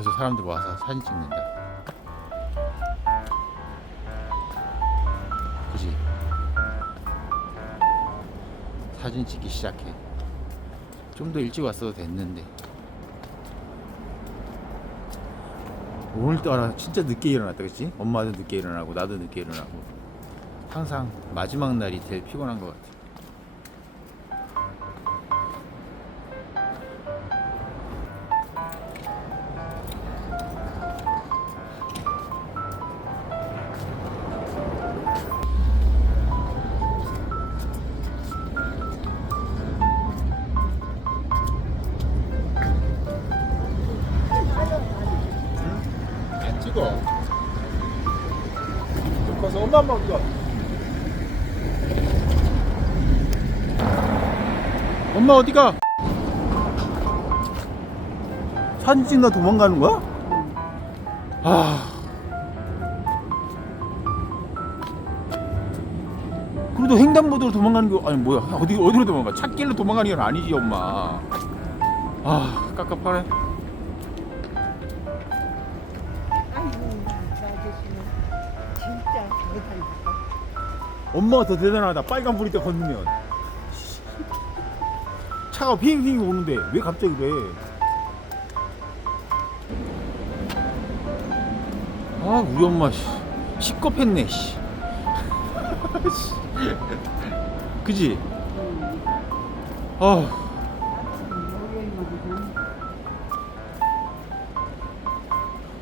벌써 사람들 와서 사진 찍는다. 그지? 사진 찍기 시작해. 좀 더 일찍 왔어도 됐는데. 오늘따라 진짜 늦게 일어났다, 그치? 엄마도 늦게 일어나고, 나도 늦게 일어나고. 항상 마지막 날이 제일 피곤한 것 같아. 안 찍어. 가서 엄마 어디가? 사진 찍나 도망가는 거야? 아. 그래도 횡단보도로 도망가는 거 아니 뭐야 어디 어디로 도망가 찾길로 도망가는 건 아니지 엄마 아 깝깝하네 엄마가 더 대단하다. 빨간 불이 때 건너면 차가 휘잉휘잉 오는데 왜 갑자기 그래? 아 우리 엄마 씨 시겁했네 씨. 씨. 그지? 아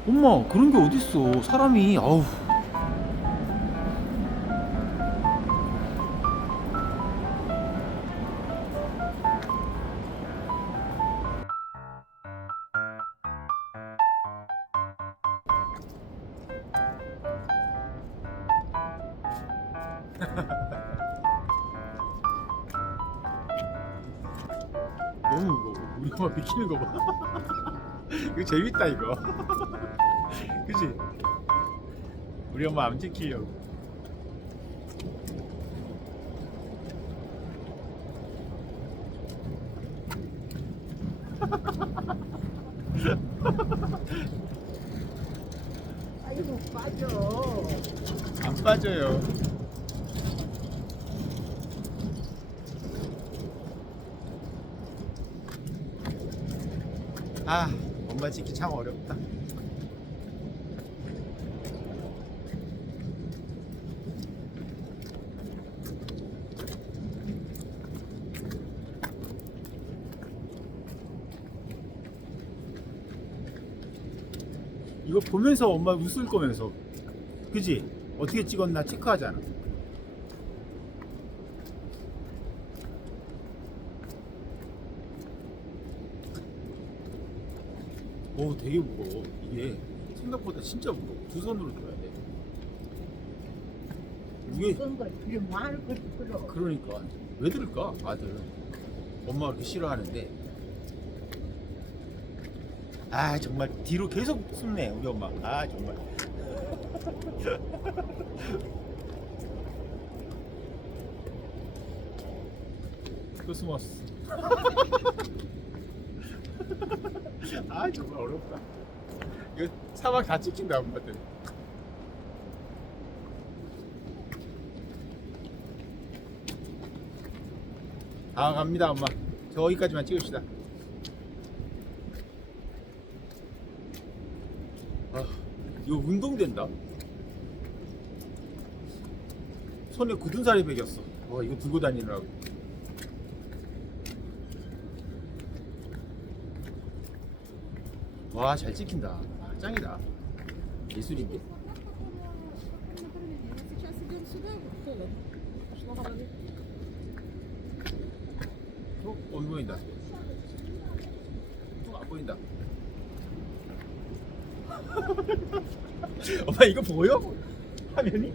엄마 그런 게 어딨어 사람이 아우 너무 무거워. 우리 엄마 비키는 거 봐. 이거 재밌다 이거. 그치? 우리 엄마 안 지키려고. 아이고 빠져. 안 빠져요. 아, 엄마 찍기 참 어렵다. 이거 보면서 엄마 웃을 거면서 그지? 어떻게 찍었나 체크하잖아. 오, 되게 무거워. 이게 생각보다 진짜 무거워. 두 손으로 들어야 돼. 무게 그런 걸 그래 말을 그렇게 끌어. 그러니까 왜 들을까 아들? 엄마가 그렇게 싫어하는데. 아 정말 뒤로 계속 숨네 우리 엄마. 아 정말. 또 숨었어. 아 정말 어렵다. 이거 사막 다 찍힌다 엄마들. 다 갑니다 엄마. 저기까지만 찍읍시다. 아 이거 운동된다. 손에 굳은 살이 배겼어. 와 이거 들고 다니느라고. 와 잘 찍힌다. 짱이다. 예술인데 어? 어 보인다. 안 보인다. 엄마 이거 보여? 화면이?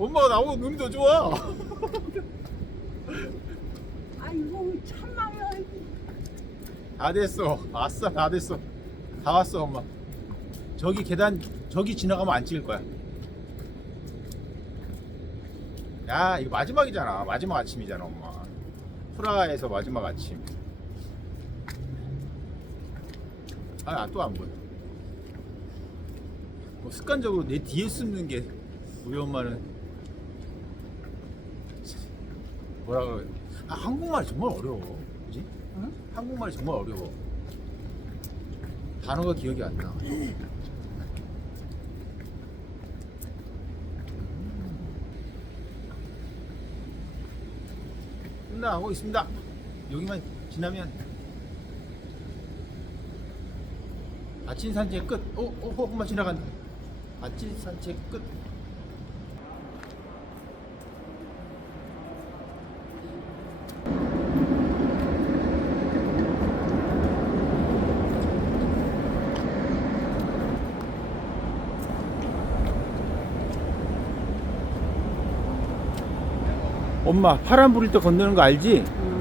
엄마 나오고 눈이 좋아. 아이고 참말로 다 됐어. 아싸 다 됐어. 다 왔어 엄마. 저기 계단 저기 지나가면 안 찍을 거야. 야 이거 마지막이잖아. 마지막 아침이잖아 엄마. 프라하에서 마지막 아침. 아또 안 보여. 뭐 습관적으로 내 뒤에 숨는 게 우리 엄마는 뭐라 그래? 아, 한국말이 정말 어려워. 그지? 응? 한국말이 정말 어려워. 단어가 기억이 안 나. 끝나고 있습니다. 여기만 지나면 아침 산책 끝. 어, 어, 어, 엄마 지나간다. 아침 산책 끝. 엄마 파란 불일 때 건너는 거 알지? 응.